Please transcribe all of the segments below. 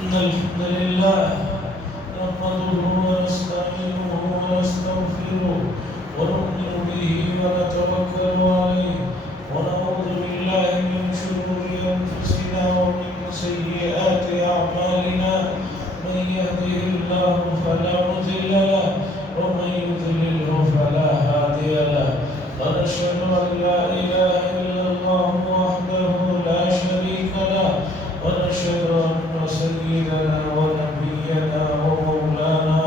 إن الحمد لله نحمده ونستعينه ونستغفره ونؤمن به ونتوكل عليه ونعوذ بالله من شرور أنفسنا ومن سيئات أعمالنا من يهده الله فلا مضل له ومن يضلله فلا هادي له ونشهد أن لا إله إلا الله وحده لا شريك له ونشهد أن سيدنا ونبينا ومولانا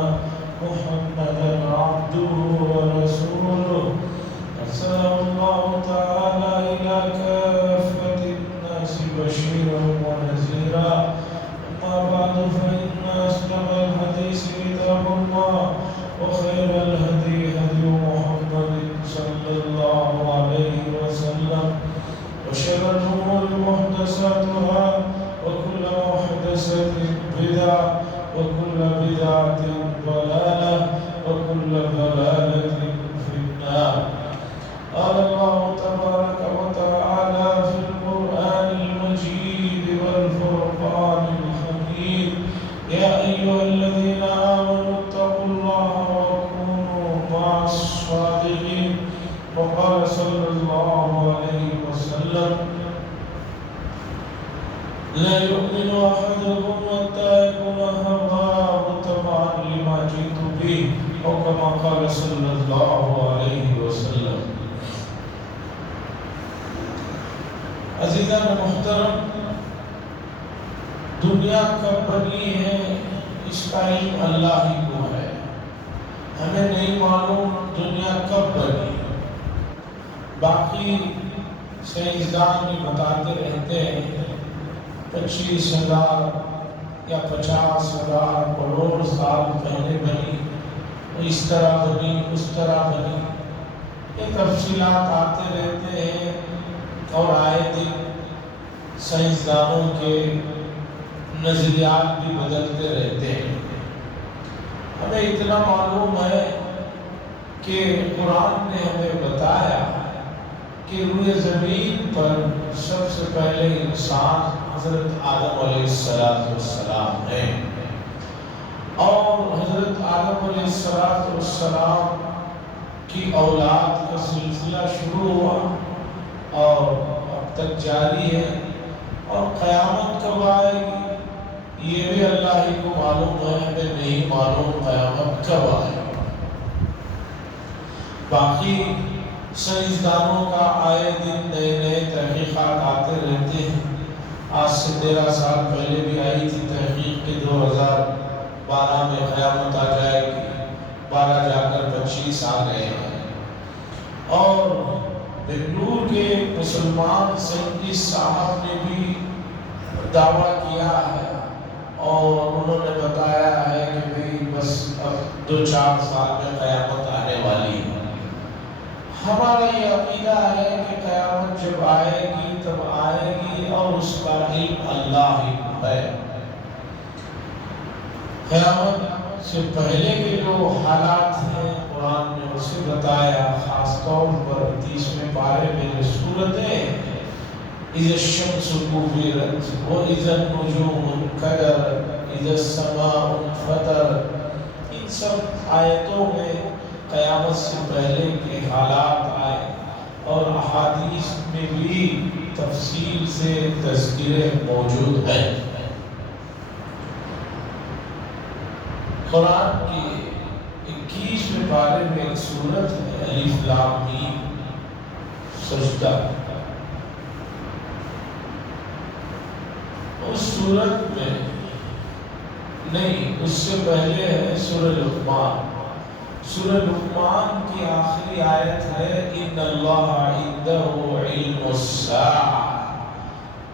محمدا عبده ورسوله أرسله الله تعالى إلى كافة الناس بشيرا ونذيرا أما بعد فإن أصدق الحديث كتاب الله وخير الهدي هدي محمد صلى الله عليه وسلم وشر الأمور محدثاتها وكل محدثة بدعة وكل بدعة ضلالة وكل ضلالة في النار. قال الله تبارك وتعالى في القرآن المجيد والفرقان الحميد: يا أيها الذين آمنوا اتقوا الله وكونوا مع الصادقين. وقال صلى الله عليه وسلم: لا يؤمن أحدكم حتى يكون هواه تبعا لما جئت به أو كما قال صلى الله عليه وسلم. عزیزان محترم، دنیا کب بنی ہے اس کا علم اللہ ہی کو ہے. ہمیں نہیں معلوم دنیا کب بنی. باقی سائنسدان بھی بتاتے رہتے ہیں 25,000 یا 50,000 کروڑ سال پہلے بنی، اس طرح بنی، اس طرح بنی. یہ تفصیلات آتے رہتے ہیں اور آئے دن سائنسدانوں کے نظریات بھی بدلتے رہتے ہیں. ہمیں اتنا معلوم ہے کہ قرآن نے ہمیں بتایا کہ روئے زمین پر سب سے پہلے انسان حضرت آدم علیہ السلام ہیں، اور حضرت آدم علیہ السلام کی اولاد کا سلسلہ شروع ہوا اور اب تک جاری ہے. اور قیامت کب آئے گی یہ بھی اللہ ہی کو معلوم ہے، ہمیں نہیں معلوم قیامت کب آئے گی. باقی سائنسدانوں کا آئے دن نئے نئے تحقیقات آتے رہتے ہیں. آج سے 13 سال پہلے بھی آئی تھی تحقیق کہ 2012 میں قیامت آ جائے گی. 12 جا کر 25 آ گئے ہیں. اور بنگلور کے مسلمان سائنٹسٹ صاحب نے بھی دعویٰ کیا ہے اور انہوں نے بتایا ہے کہ بھئی بس اب 2-4 سال میں قیامت آنے والی ہے. ہمارا یہ عقیدہ ہے کہ قیامت جب آئے گی تب آئے گی اور اس کا علم اللہ ہی ہے. قیامت سے پہلے کے جو حالات ہیں قرآن نے اسے بتایا. خاص طور پر 30ویں پارے میں جو سورتیں اذا الشمس كورت واذا النجوم انكدرت اذا السماء انفطرت، ان سب آیتوں میں قیامت سے پہلے کے حالات آئے اور احادیث میں بھی تفصیل سے تذکرے موجود ہیں. قرآن کی 21ویں پارے میں ایک سورت ہے الف لام میم سجدہ. اس سورت میں نہیں، اس سے پہلے ہے سورہ لقمان. سورہ لقمان کی آخری آیت ہے ان اللہ عنده علم الساعہ.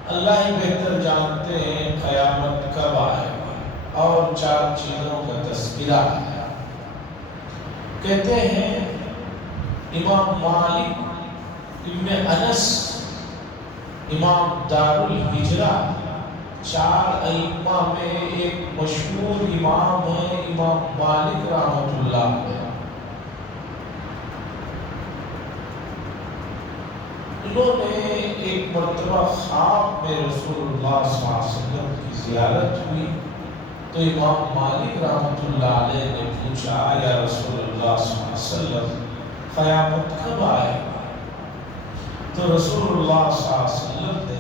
اللہ ہی بہتر جانتے ہیں قیامت کب آئے گی. اور 4 چیزوں کا تذکرہ ہے. کہتے ہیں امام مالک ابن انس امام دار الہجرہ 4 ائمہ میں ایک مشہور امام ہے امام مالک رحمۃ اللہ علیہ. انہوں نے ایک مرتبہ خواب میں رسول اللہ صلی اللہ علیہ وسلم کی زیارت ہوئی تو امام مالک رحمۃ اللہ علیہ نے پوچھا یا رسول اللہ صلی اللہ علیہ وسلم قیامت کب آئے؟ تو رسول اللہ صلی اللہ علیہ وسلم نے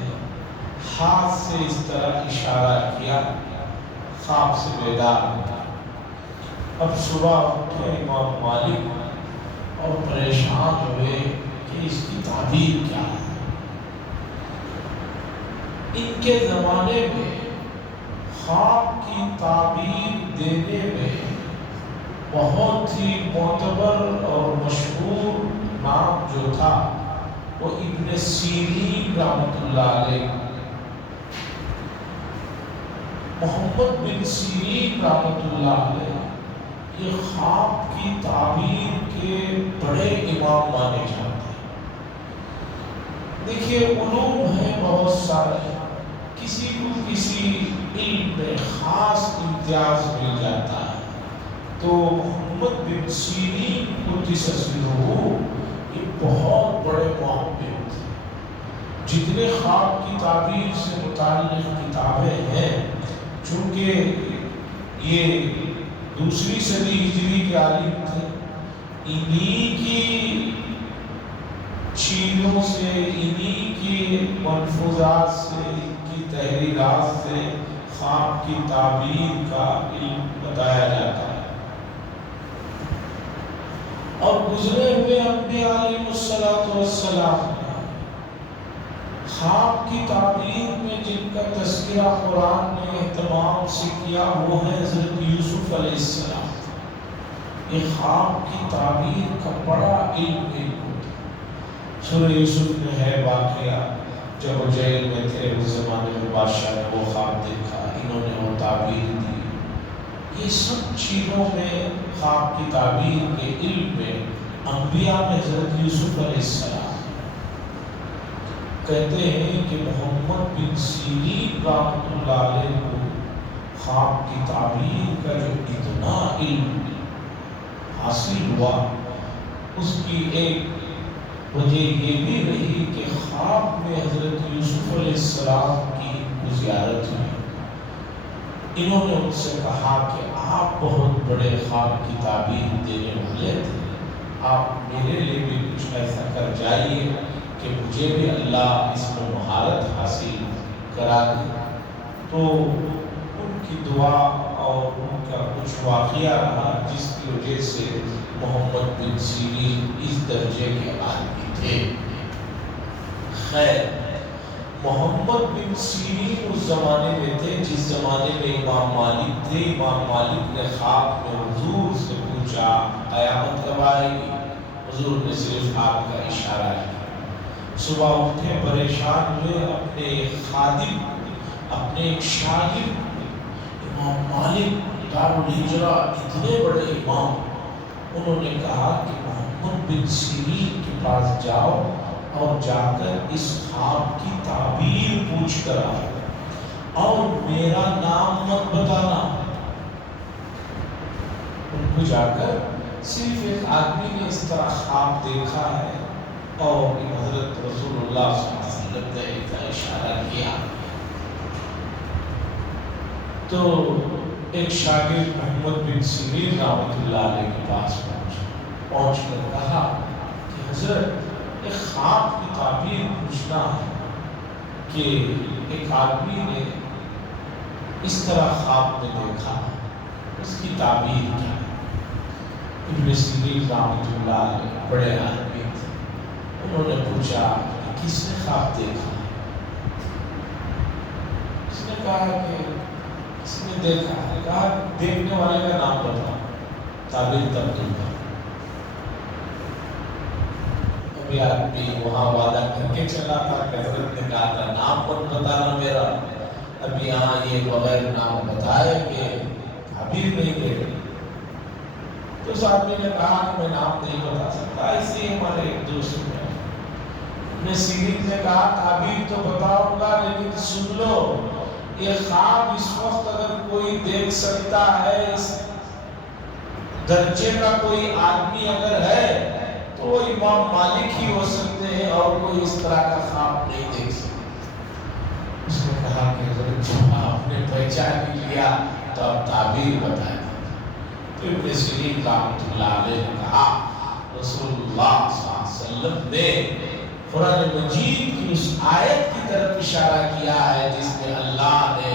ہاتھ سے اس طرح اشارہ کیا، خواب سے بیدار ہوا۔ اب صبح اٹھے امام مالک اور پریشان ہوئے کہ اس کی تعبیر کیا ہے۔ ان کے زمانے میں خواب کی تعبیر دینے میں بہت ہی معتبر اور مشہور نام جو تھا وہ ابن سیرین رحمۃ اللہ علیہ، محمد بن سیرین رحمۃ اللہ علیہ یہ خواب کی تعبیر کے بڑے امام مانے جاتے ہیں۔ دیکھیے علوم ہیں بہت سارے، کسی کو کسی علم میں خاص امتیاز مل جاتا ہے، تو محمد بن سیرین قدس سرہ یہ بہت بڑے معلم تھے۔ جتنے خواب کی تعبیر سے متعلق کتابیں ہیں، چونکہ یہ دوسری صدی ہجری کے عالم تھے، انہی کی چیزوں سے، انہی کی ملفوظات سے، ان کی تحریرات سے خواب کی تعبیر کا علم بتایا جاتا ہے۔ اور گزرے ہوئے انبیاء علیہ السلام خواب کی تعبیر میں جن کا تذکرہ قرآن نے اہتمام سے کیا وہ ہے حضرت یوسف علیہ السلام۔ یہ خواب کی تعبیر کا بڑا علم ہوتا۔ سورہ یوسف میں ہے واقعہ جب وہ جیل میں تھے، اس زمانے میں بادشاہ نے وہ خواب دیکھا، انہوں نے وہ تعبیر دی۔ یہ سب چیزوں میں خواب کی تعبیر کے علم میں انبیاء میں حضرت یوسف علیہ السلام کہتے ہیں کہ محمد بن سیرین رحمۃ اللہ علیہ کو خواب کی تعبیر کا جو اتنا علم حاصل ہوا، اس کی ایک وجہ یہ بھی رہی کہ خواب میں حضرت یوسف علیہ السلام کی زیارت ہوئی۔ انہوں نے ان سے کہا کہ آپ بہت بڑے خواب کی تعبیر دینے والے تھے، آپ میرے لیے بھی کچھ ایسا کر جائیے کہ مجھے بھی اللہ اس میں مہارت حاصل کرا دے۔ تو ان کی دعا اور ان کا کچھ واقعہ رہا جس کی وجہ سے محمد بن سیرین اس درجے کے آدمی تھے۔ خیر، محمد بن سیرین اس زمانے میں تھے جس زمانے میں امام مالک تھے۔ امام مالک نے خواب میں حضور سے پوچھا قیامت کب آئے گی؟ حضور نے صرف آپ کا اشارہ کیا۔ صبح اٹھے پریشان ہوئے، اپنے ایک خادم، اپنے ایک شاگرد امام مالک دارالہجرہ اتنے بڑے امام، انہوں نے کہا کہ محمد بن سیرین کے پاس جاؤ اور جا کر اس خواب کی تعبیر پوچھ کر آؤ اور میرا نام مت بتانا۔ ان کو جا کر صرف ایک آدمی نے اس طرح خواب دیکھا ہے اور حضرت رسول اللہ صلی اللہ علیہ وسلم نے ایک اشارہ کیا۔ تو ایک شاگرد محمد بن سیرین رحمۃ اللہ علیہ کے پاس پہنچ کر کہا کہ حضرت ایک خواب کی تعبیر پوچھنا ہے کہ ایک آدمی نے اس طرح خواب میں دیکھا، اس کی تعبیر کیا ہے؟ ابن سیرین رحمۃ اللہ علیہ بڑے آدمی تھے، انہوں نے پوچھا کہ کس نے خواب دیکھا؟ اس نے کہا کہ اس نے دیکھا ہے۔ کہا دیکھنے والے کا نام بتا، تعبیر تب دوں گا۔ ابھی آدمی وہاں وعدہ کر کے چلا تھا کہ حضرت نے کہا تھا نام مت بتانا میرا، اب یہاں یہ بغیر نام بتائے کہ تعبیر نہیں دے گی۔ تو اس آدمی نے کہا کہ میں نام نہیں بتا سکتا، اسی ہمارے ایک دوست نے ابن سیرین نے کہا تعبیر تو بتاؤں گا لیکن سن لو، یہ خواب اس وقت اگر کوئی دیکھ سکتا ہے، اس درجے کا کوئی آدمی اگر ہے تو وہ امام مالک ہی ہو سکتے ہیں اور کوئی اس طرح کا خواب نہیں دیکھ سکتے۔ اس نے کہا کہ حضرت جب آپ نے پہچان ہی لیا تو اب تعبیر بتائیں۔ تو ابن سیرین رحمۃ اللہ علیہ نے کہا رسول اللہ صلی اللہ علیہ وسلم نے قرآن مجید کی اس آیت کی طرف اشارہ کیا ہے جس میں اللہ نے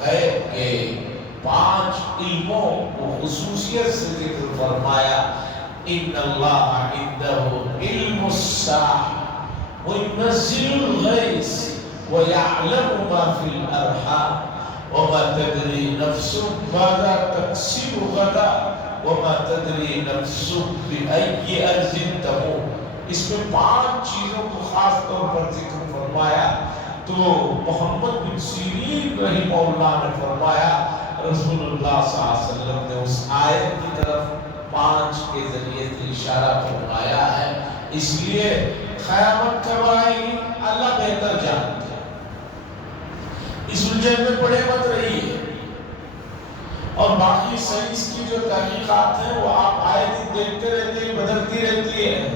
غیب کے 5 علموں کو خصوصیت سے ذکر فرمایا۔ ان اللہ عنده علم الساعة وينزل الغيث ويعلم ما في الأرحام وما تدري نفس ماذا تكسب غدا وما تدري نفس بأي أرض تموت۔ اس میں 5 چیزوں کو خاص طور پر ذکر فرمایا تو محمد بن سیرین رحمہ اللہ نے فرمایا رسول اللہ صلی اللہ علیہ وسلم نے اس آیت کی طرف 5 کے ذریعے سے اشارہ فرمایا ہے، اس لیے قیامت کب آئے گی اللہ بہتر جانتے ہیں، اس الجھن میں پڑے مت رہیے۔ اور باقی سائنس کی جو تحقیقات ہیں وہ آپ آئے دن دیکھتے رہتے ہیں، بدلتی رہتی ہے۔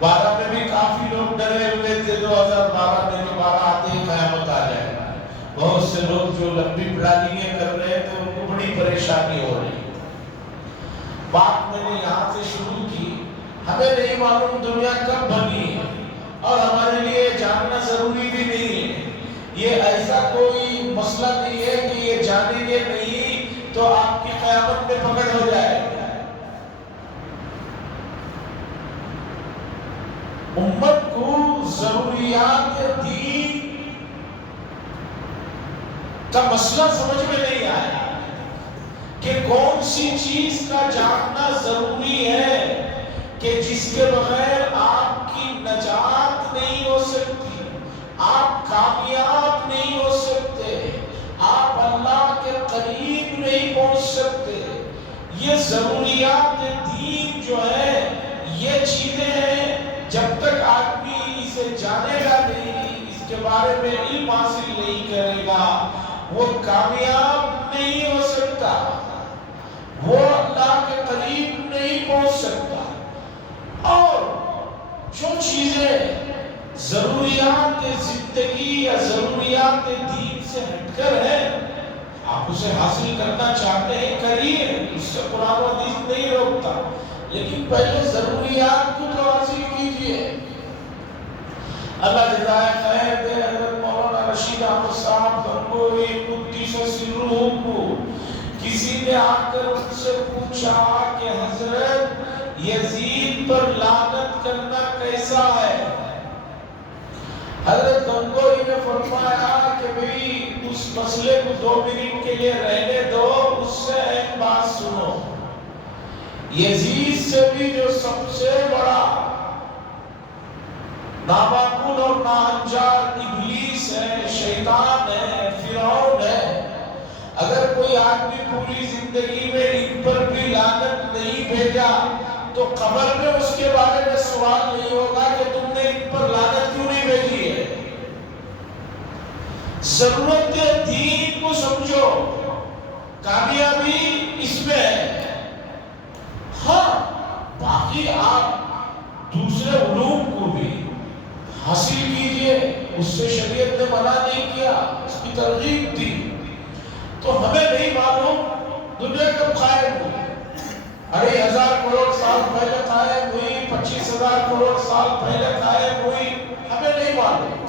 12 میں بھی کافی لوگ ڈرے ہوئے تھے 2012 میں کہ 12 آتے ہی قیامت آ جائے گا۔ بہت سے لوگ جو لمبی پلاننگیں کر رہے تھے ان کو بڑی پریشانی ہو رہی ہے۔ بات میں نے یہاں سے شروع کی، ہمیں نہیں معلوم دنیا کب بنی ہے اور ہمارے لیے جاننا ضروری بھی نہیں ہے۔ یہ ایسا کوئی مسئلہ نہیں ہے کہ یہ جانیں گے نہیں تو آپ کی قیامت میں پکڑ ہو جائے گا۔ امت کو ضروریات دین کا مسئلہ سمجھ میں نہیں آیا کہ کون سی چیز کا جاننا ضروری ہے کہ جس کے بغیر آپ کی نجات نہیں ہو سکتی، آپ کامیاب نہیں ہو سکتے، آپ اللہ کے قریب نہیں پہنچ سکتے۔ یہ ضروریات دین جو ہے یہ چیزیں ہیں، جب تک آدمی اسے جانے گا نہیں، اس کے بارے میں علم حاصل نہیں کرے گا، وہ کامیاب نہیں ہو سکتا، وہ اللہ کے قریب نہیں پہنچ سکتا۔ اور جو چیزیں ضروریات زندگی یا ضروریات دین سے ہٹ کر ہیں، آپ اسے حاصل کرنا چاہتے ہیں کریے، اس سے قرآن و حدیث نہیں روکتا، لیکن پہلے ضروریات کو تو حاصل کیجئے۔ اللہ جزائے خیر دے حضرت مولانا رشید احمد صاحب گنگوہی قدس سرہ کو کسی نے آ کر ان سے پوچھا کہ حضرت یزید پر لعنت کرنا کیسا ہے؟ حضرت گنگوہی نے فرمایا کہ بھئی اس مسئلے کو 2 منٹ کے لیے رہنے دو، اس سے ایک بات سنو، یزید سے بھی جو سب سے بڑا نامعقول اور ناہنجار ابلیس ہے، شیطان ہے، فرعون ہے، اگر کوئی آدمی پوری زندگی میں ان پر بھی لعنت نہیں بھیجا تو قبر میں اس کے بارے میں سوال نہیں ہوگا کہ تم نے ان پر لعنت کیوں نہیں بھیجی ہے۔ ضرورت دین کو سمجھو، کامیابی اس میں ہے۔ ہاں باقی آپ دوسرے علوم کو بھی حاصل کیجئے، اس سے شریعت نے منع نہیں کیا، اس کی ترغیب دی۔ تو ہمیں نہیں معلوم دنیا کب قائم ہوئی، 2,500 کروڑ سال پہلے قائم ہوئی، 25,000 کروڑ سال پہلے قائم ہوئی، ہمیں نہیں معلوم۔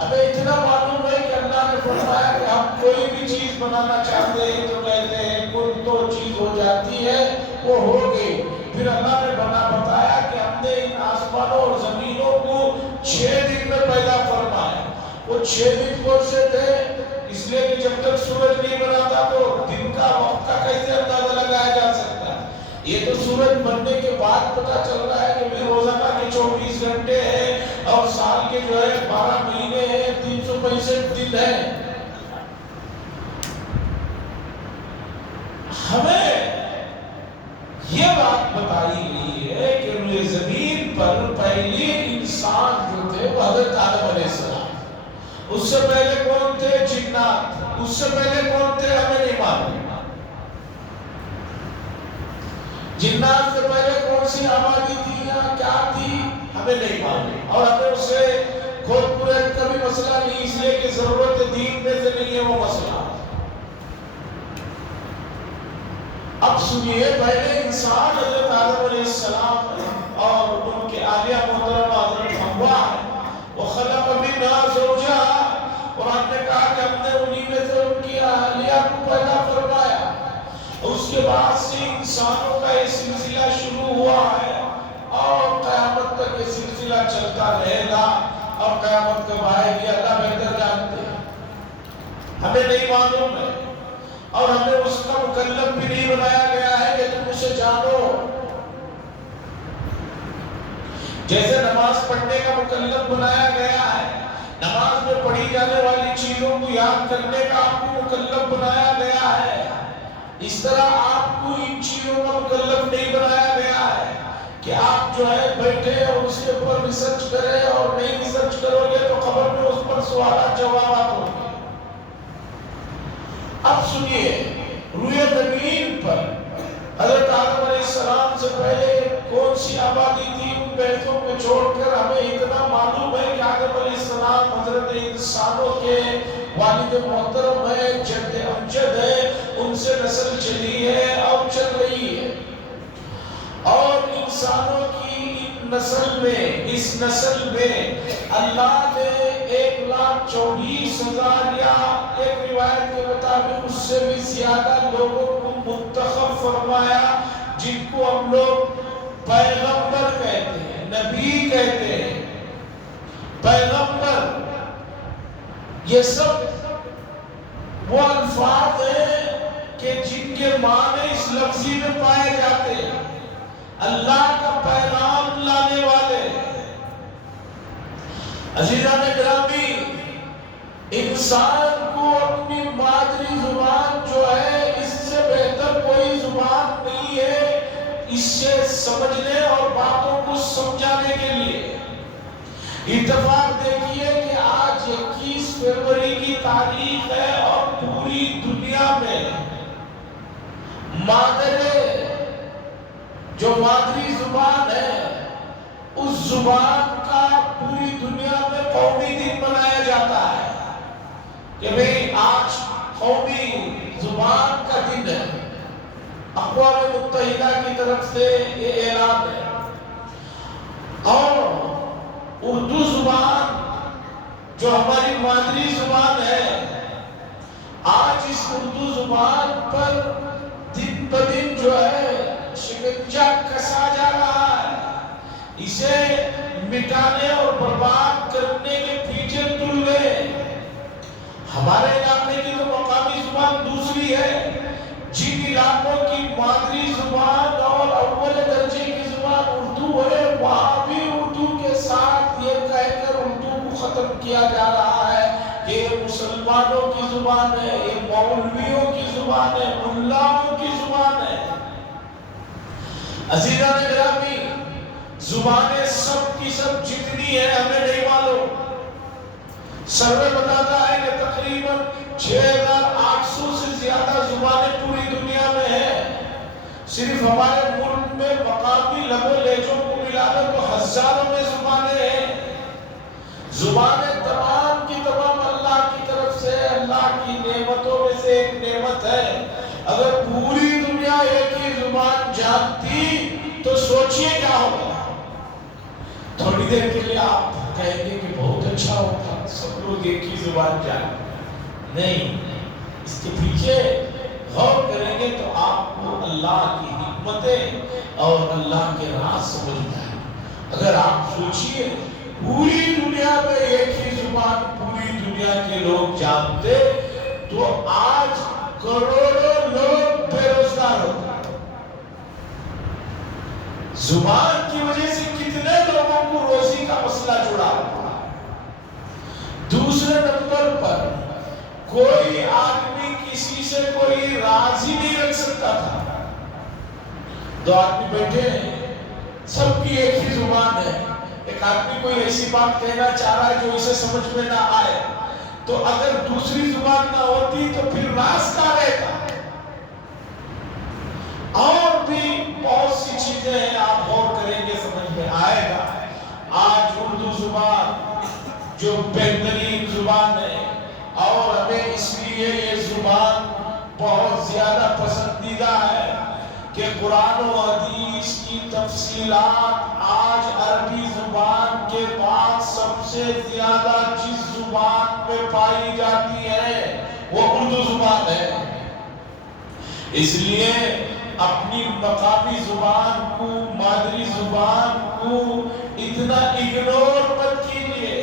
ہمیں اتنا معلوم ہے کہ اللہ نے فرمایا کہ ہم کوئی بھی چیز بنانا چاہتے ہیں تو کہتے ہیں کن تو چیز ہو جاتی ہے، وہ ہو گئی۔ پھر اللہ نے بتایا کہ ہم نے ان آسمانوں اور زمینوں کو 6 دن میں پیدا فرمایا۔ وہ 6 دن کون سے تھے؟ اس لیے کہ جب تک سورج نہیں بنا تھا تو دن کا وقت کا کیسے اندازہ لگایا جا سکتا ہے؟ یہ تو سورج بننے کے بعد پتہ چل رہا ہے کہ روزانہ کے 24 گھنٹے ہیں اور سال کے جو ہے 12 مہینے ہیں، 365 دن ہیں۔ ہمیں یہ بات بتائی گئی ہے کہ روئے زمین پر پہلے انسان جو تھے وہ حضرت آدم علیہ السلام، اس سے پہلے کون تھے؟ جنات، اس سے پہلے کون تھے ہمیں نہیں معلوم۔ جنات سے پہلے کون کون سی آبادی تھی یا کیا تھی ہمیں نہیں معلوم، اور ہمیں اسے خود پورت کا بھی مسئلہ نہیں، اس لیے کہ ضرورت دین میں سے نہیں ہے وہ مسئلہ۔ اب سنیے، پہلے انسان حضرت آدم علیہ السلام اور ان کے آلیہ محترمہ حضرت حوا وخلق منها زوجها، اور ہم نے کہا کہ ہم نے انہی میں سے ان کی آلیہ کو پیدا فرمایا۔ اس کے بعد سے انسانوں کا یہ سلسلہ شروع ہوا ہے اور قیامت تک یہ سلسلہ چلتا رہے گا، اور قیامت کب آئے گی اللہ بہتر جانتے ہیں، ہمیں نہیں معلوم ہے، اور ہمیں اس کا مکلف بھی نہیں بنایا گیا ہے کہ تم اسے جانو۔ جیسے نماز پڑھنے کا مکلف بنایا گیا ہے، نماز میں پڑھی جانے والی چیزوں کو یاد کرنے کا آپ کو مکلف بنایا گیا ہے، اس طرح آپ کو ان چیزوں کا مکلف نہیں بنایا گیا ہے کہ آپ جو ہے بیٹھے اور اس کے اوپر ریسرچ کریں، اور نہیں ریسرچ کرو گے تو خبر میں اس پر سوالات جوابات ہوں گے۔ اب سنیے، روئے زمین پر حضرت آدم علیہ السلام سے پہلے کون سی آبادی تھی، ان بحثوں کو چھوڑ کر ہمیں اتنا معلوم ہے کہ آدم علیہ السلام حضرت انسانوں کے والد محترم ہے، جد امجد ہے، ان سے نسل چلی ہے اور چل رہی ہے، اور انسانوں کی اس نسل میں اللہ نے 1,24,000 یا ایک روایت کے مطابق اس سے بھی زیادہ لوگوں کو منتخب فرمایا، جن کو ہم لوگ پیغمبر کہتے ہیں، نبی کہتے ہیں، پیغمبر۔ یہ سب وہ الفاظ ہیں کہ جن کے معنی اس لفظی میں پائے جاتے ہیں، اللہ کا پیغام لانے والے۔ عزیزان گرامی، انسان کو اپنی مادری زبان جو ہے، اس سے بہتر کوئی زبان نہیں ہے اس سے سمجھنے اور باتوں کو سمجھانے کے لیے۔ اتفاق دیکھیے کہ آج 21 فروری کی تاریخ ہے اور پوری دنیا میں جو مادری زبان ہے، اس زبان کا پوری دنیا میں قومی دن منایا جاتا ہے کہ بھئی آج قومی زبان کا دن ہے۔ اقوام متحدہ کی طرف سے یہ اعلان ہے، اور اردو زبان جو ہماری مادری زبان ہے، آج اس اردو زبان پر دن بدن جو ہے شکنجہ کسا جا رہا ہے، اسے مٹانے اور برباد کرنے کے پیچھے تل گئے۔ ہمارے علاقے کی تو مقامی زبان دوسری ہے، جن علاقوں کی مادری زبان اور اول درجے کی زبان اردو ہے، وہاں بھی اردو کے ساتھ یہ کہہ کر اردو کو ختم کیا جا رہا ہے کہ یہ مسلمانوں کی زبان ہے، یہ مولویوں کی زبان ہے، ملاؤں کی زبان ہے۔ عزیزان گرامی، زبانیں سب کی سب جتنی ہیں ہمیں نہیں معلوم۔ سروے بتاتا ہے کہ تقریباً 6,800 سے زیادہ زبانیں پوری دنیا میں ہیں۔ صرف ہمارے ملک میں مقامی لب و لہجوں کو ملا لیں تو ہزاروں میں زبانیں ہیں۔ زبانیں تمام کی تمام اللہ کی طرف سے، اللہ کی نعمتوں میں سے ایک نعمت ہے۔ اگر پوری دنیا ایک ہی زبان جانتی تو سوچئے کیا ہوگا۔ تھوڑی دیر کے لیے آپ کہیں گے کہ بہت اچھا ہوتا سب لوگ ایک ہی زبان جانیں، نہیں، اس کے پیچھے غور کریں گے تو آپ کو اللہ کی حکمتیں اور اللہ کے راز سمجھ میں آئیں۔ اگر آپ سوچئے پوری دنیا میں ایک ہی زبان پوری دنیا کے لوگ جانتے تو آج کروڑوں لوگ بے روزگار ہوتے۔ زبان کی وجہ سے کتنے لوگوں کو روزی کا مسئلہ جڑا ہوا ہے۔ دوسرے نمبر پر کوئی آدمی کسی سے کوئی راز ہی نہیں رکھ سکتا تھا۔ دو آدمی بیٹھے ہیں، سب کی ایک ہی زبان ہے، ایک آدمی کوئی ایسی بات کہنا چاہ رہا ہے جو اسے سمجھ میں نہ آئے، تو اگر دوسری زبان نہ ہوتی تو پھر راز کہاں رہتا۔ اور بھی بہت سی چیزیں ہیں، آپ زیادہ پسندیدہ ہے کہ قرآن و حدیث کی تفصیلات آج عربی زبان کے بعد سب سے زیادہ جس زبان میں پائی جاتی ہے وہ اردو زبان ہے. اس لیے اپنی مقامی زبان کو، مادری زبان کو اتنا اگنور مت کیجیے.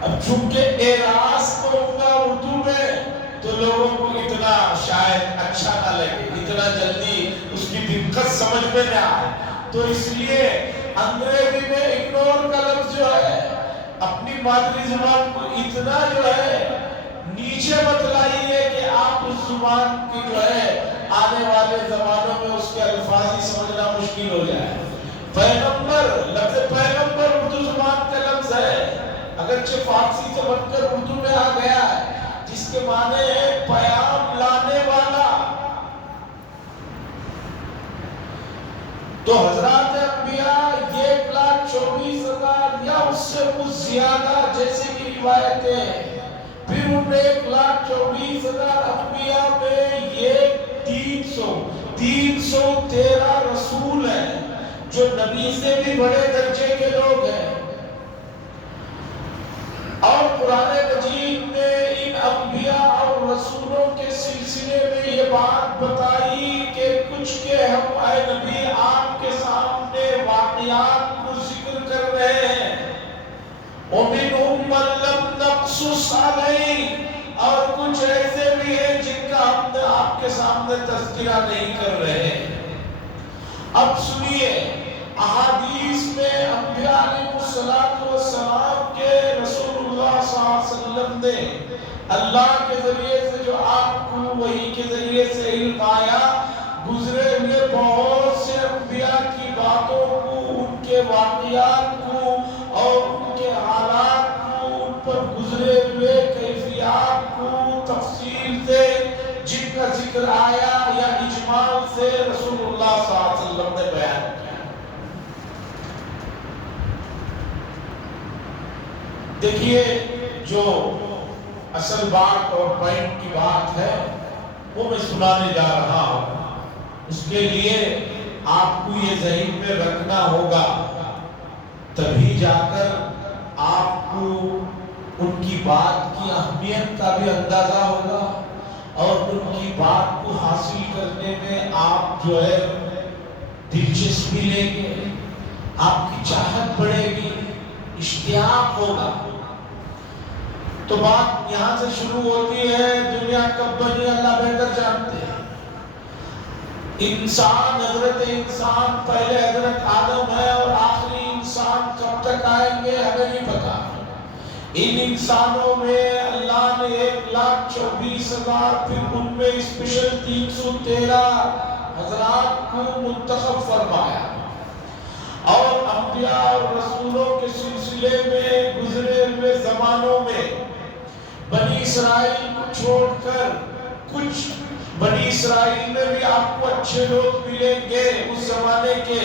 اب چونکہ اعراض کروں گا اردو میں تو لوگوں کو اتنا شاید اچھا نہ لگے، اتنا جلدی اس کی دقت سمجھ میں نہ آئے. تو اس لیے انگریزی میں اگنور کا لفظ جو ہے اپنی مادری زبان کو اتنا جو ہے نیچے مت لائیے کہ آپ اس زبان کی جو ہے آنے والے زمانوں میں اس کے الفاظ ہی سمجھنا مشکل ہو جائے. پیغمبر، لفظ پیغمبر اردو زبان کا لفظ ہے، اگرچہ فارسی سے بن کر اردو میں آ گیا ہے، جس کے معنی ہے پیام لانے والا. تو حضرات انبیاء 1,24,000 یا اس سے کچھ زیادہ جیسے کی روایتیں، پھر ان 1,24,000 انبیاء میں یہ 313 رسول ہیں جو نبی سے بھی بڑے درجے کے لوگ ہیں. اور قرآن مجید نے ان انبیاء اور رسولوں کے سلسلے میں یہ بات بتائی کہ کچھ کے ہم اے نبی آپ کے سامنے واقعات کو ذکر کر رہے ہیں. وَمِنْهُمْ مَنْ لَمْ نَقْصُصْ عَلَيْهِ، اور کچھ ایسے بھی ہیں جن کا ہم نے آپ کے سامنے تذکرہ نہیں کر رہے. اب سنیے، احادیث میں انبیاء علیہ السلام کے رسول اللہ صلی اللہ علیہ وسلم نے اللہ کے ذریعے سے جو آپ کو وحی کے ذریعے سے علم آیا، گزرے ہوئے بہت سے انبیاء کی باتوں کو، ان کے واقعات کو اور ان کے حالات کو، ان پر گزرے ہوئے کیفیات کو تفصیل سے جن کا ذکر آیا یا اجمال سے رسول اللہ صلی اللہ علیہ وسلم نے بیان کیا. دیکھیے، جو اصل بات اور پوائنٹ کی بات ہے وہ میں سنانے جا رہا ہوں. اس کے لیے آپ کو یہ ذہن میں رکھنا ہوگا، تبھی جا کر آپ کو ان کی بات کی اہمیت کا بھی اندازہ ہوگا اور ان کی بات کو حاصل کرنے میں آپ جو ہے دلچسپی لیں گے، آپ کی چاہت بڑھے گی، اشتیاق ہوگا. تو بات یہاں سے شروع ہوتی ہے، دنیا کب بنی اللہ بہتر جانتے ہیں. انسان، حضرت انسان پہلے حضرت آدم ہے اور آخری انسان کب تک آئیں گے ہمیں نہیں پتا. ان انسانوں میں اللہ نے 1,24,000 پھر ان میں اسپیشل 313 حضرات کو منتخب فرمایا. اور انبیاء اور رسولوں کے سلسلے میں گزرے ہوئے زمانوں میں بنی اسرائیل کو چھوڑ کر کچھ بنی اسرائیل میں بھی آپ کو اچھے لوگ ملیں گے اس زمانے کے،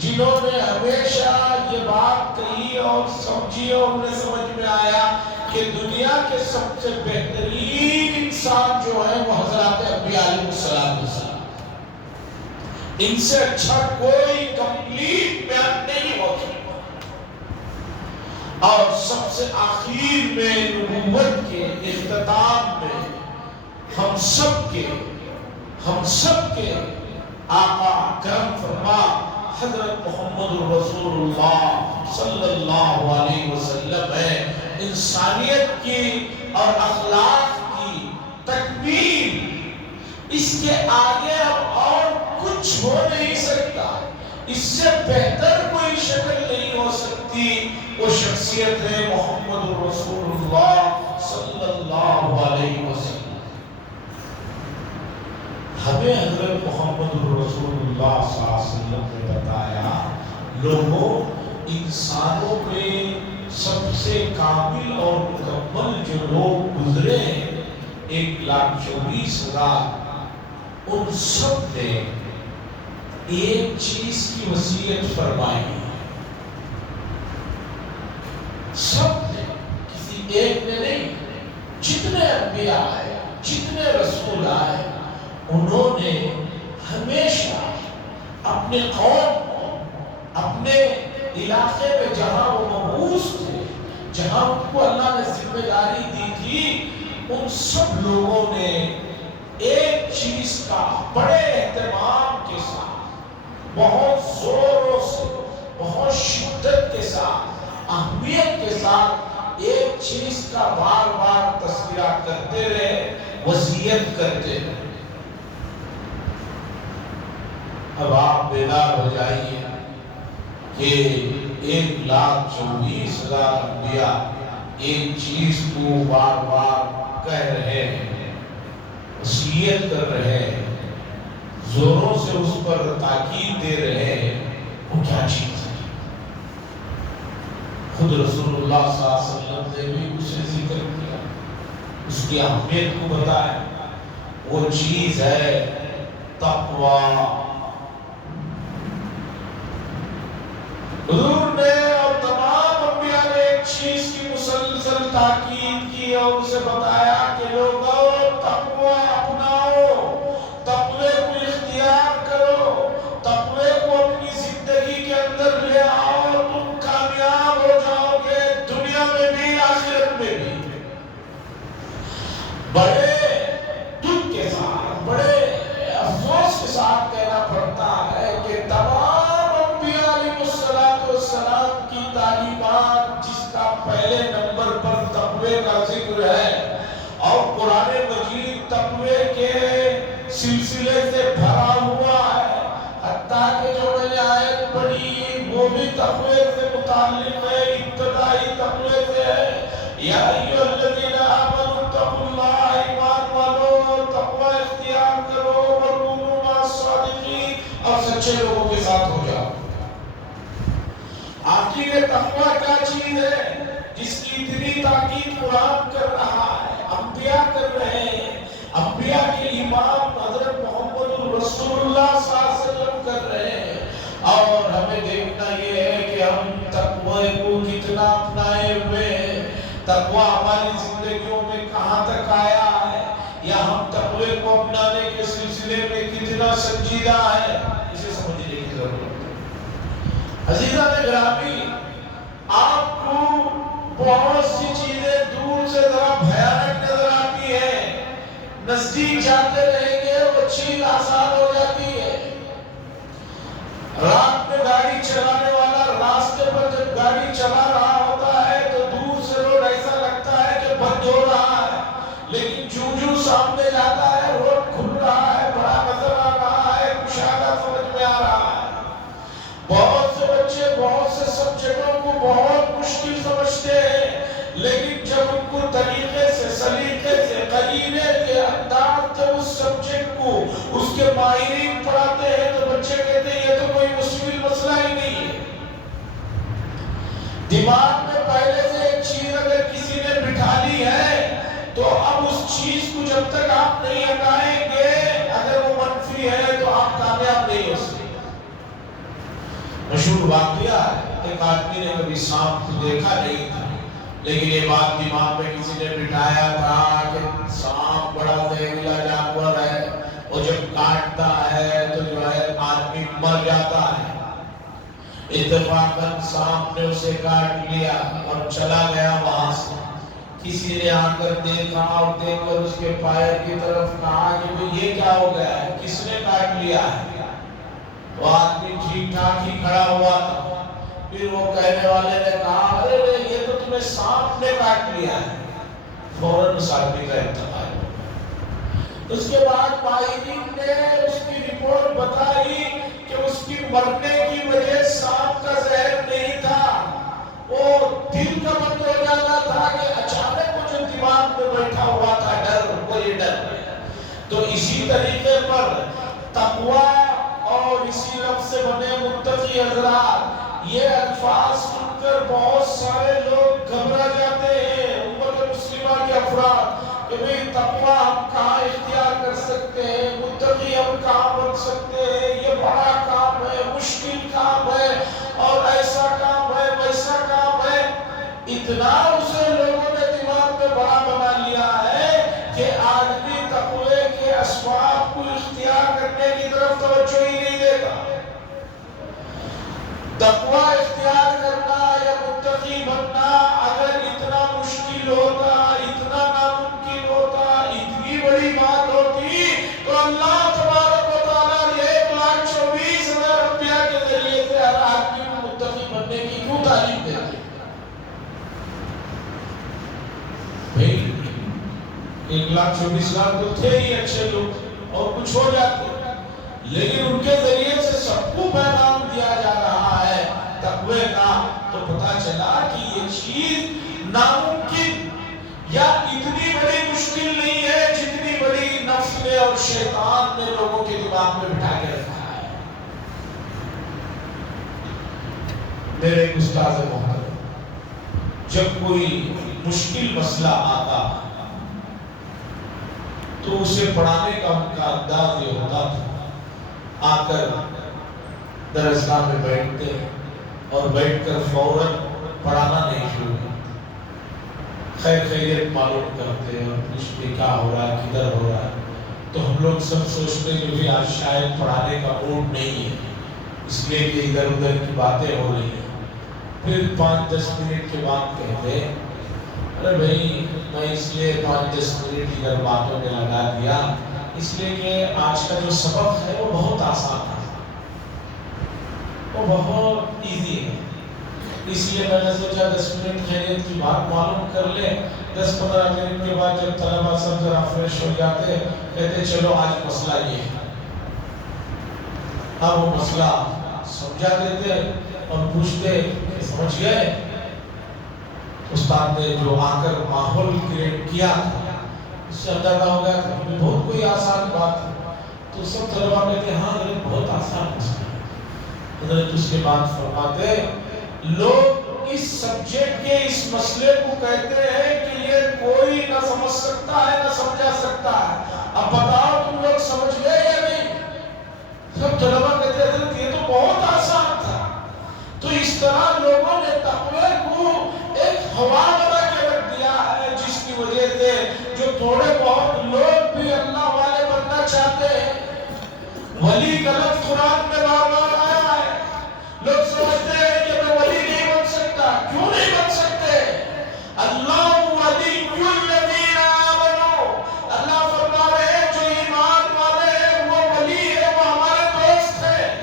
جنہوں نے ہمیشہ یہ بات کہی اور سمجھی اور انہیں سمجھ میں آیا کہ دنیا کے سب سے بہترین انسان جو ہے وہ حضرات انبیاء علیہ السلام. ان سے اچھا کوئی کمپلیٹ بیان نہیں ہو سکتا. اور سب سے آخر میں نبوت کے اختتام میں ہم سب کے آقا اکرم فرما حضرت محمد رسول اللہ صلی اللہ علیہ وسلم ہے. انسانیت کی اور اخلاق کی تکمیل، اس کے آگے اب اور کچھ ہو نہیں سکتا، اس سے بہتر کوئی شکل نہیں ہو سکتی. وہ شخصیت ہے محمد رسول اللہ صلی اللہ علیہ وسلم. ہمیں حضرت محمد رسول اللہ صلی اللہ علیہ وسلم نے بتایا، لوگوں، انسانوں میں سب سے کامل اور مکمل جو لوگ گزرے ہیں 1,24,000، ان سب نے ایک چیز کی وصیت فرمائی. سب نے، کسی ایک نے نہیں، جتنے انبیاء آئے، جتنے رسول لائے، انہوں نے ہمیشہ اپنے قوم کو، اپنے علاقے میں جہاں وہ مبعوث تھے، جہاں ان کو اللہ نے ذمہ داری دی تھی، ان سب لوگوں نے ایک چیز کا بڑے اہتمام کے ساتھ، بہت زوروں سے، بہت شدت کے ساتھ، اہمیت کے ساتھ ایک چیز کا بار بار تذکرہ کرتے رہے، وصیت کرتے رہے۔ اب آپ بیدار ہو جائیے کہ 1,24,000 انبیاء ایک چیز کو بار بار کہہ رہے ہیں، وصیت کر رہے ہیں، زوروں سے اس پر تاکید دے رہے ہیں، وہ کیا چیز ہے؟ خود رسول اللہ صلی اللہ علیہ وسلم نے بھی اسے ذکر کیا، اس کی اہمیت کو بتایا۔ وہ چیز ہے تقویٰ۔ حضور نے اور تمام انبیاء نے ایک چیز کی مسلسل تاکید کی اور اسے بتایا کہ لوگوں تقویٰ اپناؤ، تقوی کو اختیار کرو، تقوی کو اپنی زندگی کے اندر لے آؤ، تم کامیاب ہو جاؤ گے دنیا میں بھی آخرت میں بھی۔ بڑے دکھ کے ساتھ، بڑے افسوس کے ساتھ کہنا پڑتا ہے کہ تمام انبیاء علیہ السلام کی تعلیمات، جس کا پہلے نمبر پر تقوی کا ذکر ہے، اور قرآن مجید تقوی کے سلسلے سے بھرا ہوا ہے، حتیٰ کہ جو میں نے آیت پڑھی وہ بھی تقوی سے متعلق ہے، ابتدائی تقوی سے ہے۔ یا ایھا الذین آمنوا اتقوا اللہ، ایمان والو تقوی اختیار کرو، وکونوا مع الصادقین، اور سچے لوگوں کے ساتھ ہو جاؤ۔ آخر یہ تقوی کیا چیز ہے جس کی اتنی تاکید قرآن کر رہا ہے، انبیاء کر رہے ہیں، انبیاء کے امام حضرت محمد رسول اللہ صلی اللہ علیہ وسلم کر رہے ہیں، اور ہمیں دیکھنا یہ ہے کہ ہم تقوی کو کتنا اپنائے ہوئے ہیں، تقوی ہماری زندگیوں میں کہاں تک آیا ہے، یا ہم تقوی کو اپنانے کے سلسلے میں کتنا سنجیدہ ہے، اسے سمجھنے کی ضرورت ہے۔ عزیزان گرامی، آپ کو بہت سی چیزیں دور سے ذرا بھیانک نظر آتی ہیں، نزدیک جاتے رہیں گے وہ چیز آسان ہو جاتی ہے۔ رات میں گاڑی چلانے والا راستے پر جب گاڑی چلا رہا ہوتا ہے تو دور سے روڈ ایسا لگتا ہے کہ بند ہو رہا ہے، لیکن جو سامنے جاتا ہے روڈ کھل رہا ہے، بڑا نظر آ رہا ہے، کشادہ سمجھ میں آ رہا ہے۔ بہت سے بچے بہت سے سبجیکٹوں کو بہت مشکل سمجھتے ہیں، لیکن جب ان کو طریقے سے، سلیقے سے، قرینے کے انداز سے اس سبجیکٹ کو اس کے ماہرین پڑھاتے ہیں تو بچے کہتے ہیں یہ تو کوئی مشکل مسئلہ ہی نہیں ہے۔ دماغ میں پہلے سے ایک چیز اگر کسی نے بٹھا لی ہے تو اب اس چیز کو جب تک آپ نہیں ہٹائیں گے، اگر وہ منفی ہے تو آپ کامیاب نہیں ہو سکتے۔ مشہور واقعہ ہے، ایک آدمی نے کبھی سانپ کو دیکھا نہیں تھا، لیکن یہ بات دماغ میں کسی نے بٹھایا تھا کہ سانپ بڑا زہریلا جانور ہے، وہ جب کاٹتا ہے تو جو ہے آدمی مر جاتا ہے۔ اتفاقاً سانپ نے اسے کاٹ لیا اور چلا گیا وہاں سے۔ کسی نے آ کر دیکھا اور دیکھ کر اس کے پائر کی طرف کہا کہ یہ کیا ہو گیا ہے، کس نے کاٹ لیا ہے؟ وہ آدمی ٹھیک ٹھاک ہی کھڑا ہوا تھا، پھر وہ کہنے والے نے کہا ارے یہ تو تمہیں سانپ نے کاٹ لیا ہے۔ فوراً اس آدمی کا انتقال ہوا۔ اس کے بعد ماہرین نے اس کی رپورٹ بتائی کہ اس کی مرنے کی وجہ سانپ کا زہر نہیں تھا، وہ دل کا بند ہو جاتا تھا کہ اچانک وہ جو دماغ میں بیٹھا ہوا تھا ڈر، وہ یہ ڈر۔ تو اسی طریقے پر تقویٰ اور اسی لفظ سے بنے متقی حضرات، یہ الفاظ سن کر بہت سارے لوگ گھبرا جاتے ہیں، امت مسلمہ کے افراد، کہ بھئی تقویٰ ہم کہاں اختیار کر سکتے ہیں، متقی ہم کہاں بن سکتے ہیں، یہ بڑا کام ہے، مشکل کام ہے، اور ایسا کام ہے، ویسا کام ہے۔ اتنا اسے لوگوں نے دماغ میں بڑا بنا لیا ہے کہ آدمی تقوی کے کے اسباب کو اختیار کرنے کی طرف توجہ ہی نہیں دیتا۔ تقوی اختیار کرنا یا متقی بننا اگر اتنا مشکل ہوتا، اتنا ناممکن ہوتا، اتنی بڑی بات ہوتی تو اللہ تبارک و تعالیٰ نے 1,24,000 انبیاء کے ذریعے سے ہر آدمی کو متقی بننے کی کیوں تعلیم دیتے؟ بھئی 1,24,000 تو تھے ہی اچھے لوگ اور کچھ ہو جاتے، لیکن ان کے ذریعے سے سب کو پیغام دیا جا رہا ہے تقوی کا، تو پتہ چلا کہ یہ چیز ناممکن یا اتنی بڑی مشکل نہیں ہے جتنی بڑی نفس نے اور شیطان نے لوگوں کے دماغ میں بٹھا کے رکھا ہے۔ میرے ایک استاذ محترم، جب کوئی مشکل مسئلہ آتا تو اسے پڑھانے کا ان کا انداز یہ ہوتا تھا، آ کر درسگاہ میں بیٹھتے اور بیٹھ کر فوراً پڑھانا نہیں شروع کرتے، خیر خیریت معلوم کرتے اور پوچھتے کیا ہو رہا ہے، کدھر ہو رہا ہے، تو ہم لوگ سب سوچتے کہ بھی آج شاید پڑھانے کا موڈ نہیں ہے، اس لیے کہ ادھر ادھر کی باتیں ہو رہی ہیں۔ پھر 5-10 منٹ کے بعد کہتے ارے بھائی میں اس لیے 5-10 منٹ ادھر باتوں میں لگا دیا اس لیے کہ آج کا جو سبق ہے وہ بہت آسان ہے، وہ بہت ایزی ہے، اس لیے میں نے سوچا 10 منٹ خیریت کی بات معلوم کر لے۔ 10-15 منٹ کے بعد جب طلبہ سب ذرا فریش ہو جاتے کہتے چلو آج مسئلہ یہ ہے، اب وہ مسئلہ سمجھا دیتے اور پوچھتے کہ سمجھ گئے؟ استاد نے جو آ کر ماحول کریٹ کیا تھا اس سے اندازہ ہو گیا تھا کہ بہت کوئی آسان بات ہے، تو سب طلبہ کہتے ہاں حضرت بہت آسان مسئلہ ہے۔ حضرت اس کے بعد فرماتے لوگ اس سبجیکٹ کے اس مسئلے کو کہتے ہیں کہ یہ کوئی نہ سمجھ سکتا ہے نہ سمجھا سکتا ہے، اب بتاؤ تم لوگ سمجھ گئے یا نہیں؟ سب طلبہ کہتے حضرت یہ تو بہت آسان تھا۔ تو اس طرح لوگوں نے تقوی کو ایک ہوا بنا کے رکھ دیا ہے، جس کی وجہ سے جو تھوڑے بہت لوگ بھی اللہ والے بننا چاہتے ہیں، ولی کا لفظ قرآن میں بار بار آیا ہے، لوگ سمجھتے ہیں کہ میں ولی نہیں بن سکتا، کیوں نہیں بن سکتے؟ اللہ ولی الذین آمنوا، اللہ فرما رہے ہیں جو ایمان والے ہیں وہ ولی ہے، وہ ہمارے دوست ہے۔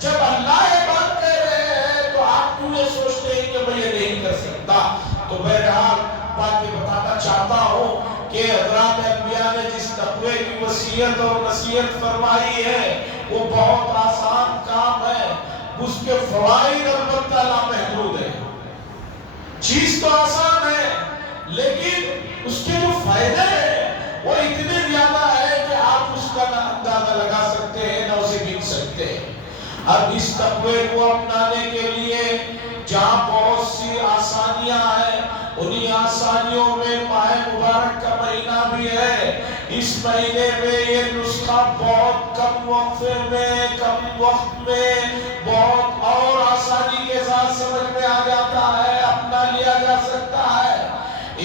جب اللہ یہ بات کہہ رہے ہیں تو آپ کیوں یہ سوچتے ہیں کہ میں یہ نہیں کر سکتا؟ تو بہرحال بات یہ بتانا چاہتا ہوں کہ حضرات انبیاء نے جس تقوی کی وصیت اور نصیحت فرمائی ہے وہ بہت آسان کام ہے، اس کے فوائد البتہ لامحدود ہے۔ چیز تو آسان ہے لیکن اس کے جو فائدے ہیں وہ اتنے زیادہ ہے کہ آپ اس کا نہ اندازہ لگا سکتے ہیں نہ اسے گن سکتے ہیں۔ اب اس تقوی کو اپنانے کے لیے جہاں بہت سی آسانیاں ہیں، انہی آسانیوں میں ماہ مبارک کا مہینہ بھی ہے۔ اس مہینے میں یہ نسخہ بہت کم وقفے میں، کم وقت میں بہت اور آسانی کے ساتھ سمجھ میں آ جاتا ہے، اپنا لیا جا سکتا ہے۔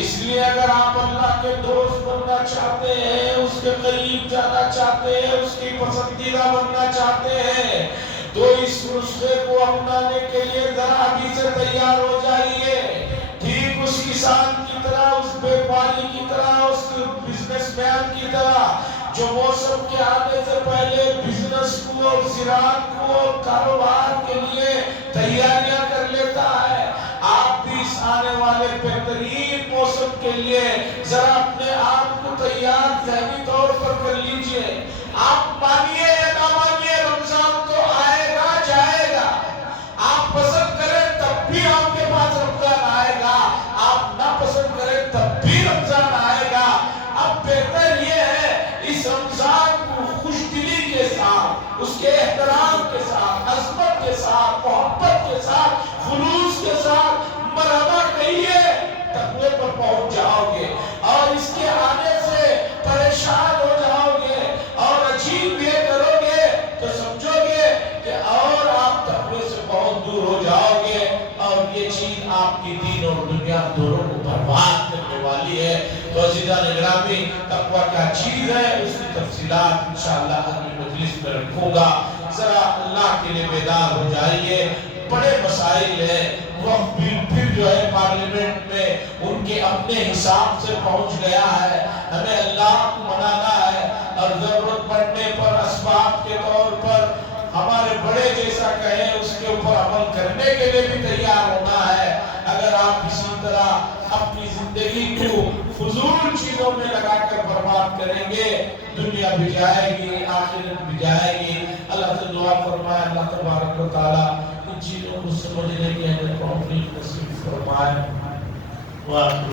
اس لیے اگر آپ اللہ کے دوست بننا چاہتے ہیں، اس کے قریب جانا چاہتے ہیں، اس کی پسندیدہ بننا چاہتے ہیں، تو اس نسخے کو اپنانے کے لیے ذرا ابھی سے تیار ہو جائیے۔ ٹھیک اس کسان کی طرح، اس بیپاری کی طرح، اس بزنس مین کی طرح جو موسم کے آنے سے پہلے بزنس کو اور زراعت کو اور کاروبار کے لیے تیاریاں کر لیتا ہے، آپ بھی اس آنے والے بہترین موسم کے لیے ذرا اپنے آپ کو تیار ذہنی طور پر کر لیجئے۔ آپ مانیے یا نہ مانیے رمضان تو آئے گا جائے گا، آپ پسند کریں تب بھی آپ کے پاس رمضان آئے گا، آپ نہ پسند کریں تب بھی رمضان آئے گا۔ اب بہتر یہ ہے اس رمضان کو خوش دلی کے ساتھ، اس کے احترام کے ساتھ، عظمت کے ساتھ، محبت کے ساتھ، خلوص کے ساتھ مرحبا کہیے، تقوی پر پہنچ جاؤ گے اور اس کے آنے سے پریشان ہو جاؤ گے اور عجیب یہ کرو گے تو سمجھو گے کہ اور آپ تقوی سے بہت دور ہو جاؤ گے اور یہ چیز آپ کی دین اور دنیا دونوں کو برباد کرنے والی ہے۔ تو عزیزان گرامی تقویٰ کیا چیز ہے اس کی تفصیلات انشاءاللہ اگلی مجلس میں رکھوں گا. ذرا اللہ کے لیے بیدار ہو جائیے. بڑے مسائل ہیں. وقت پھر جو ہے پارلیمنٹ میں ان کے اپنے حساب سے پہنچ گیا ہے. ہمیں اللہ کو منانا ہے اور ضرورت پڑنے پر اسباب کے طور پر ہمارے بڑے جیسا کہے اس کے اوپر عمل کرنے کے لیے بھی تیار ہونا ہے. اگر آپ کسی طرح اپنی زندگی کو فضول چیزوں میں لگا کر برباد کریں گے دنیا بھی جائے گی آخرت بھی جائے گی. اللہ سے دعا فرمائے اللہ تبارک و تعالی ان چیزوں کو سمجھنے کی ہمیں توفیق نصیب فرمائے.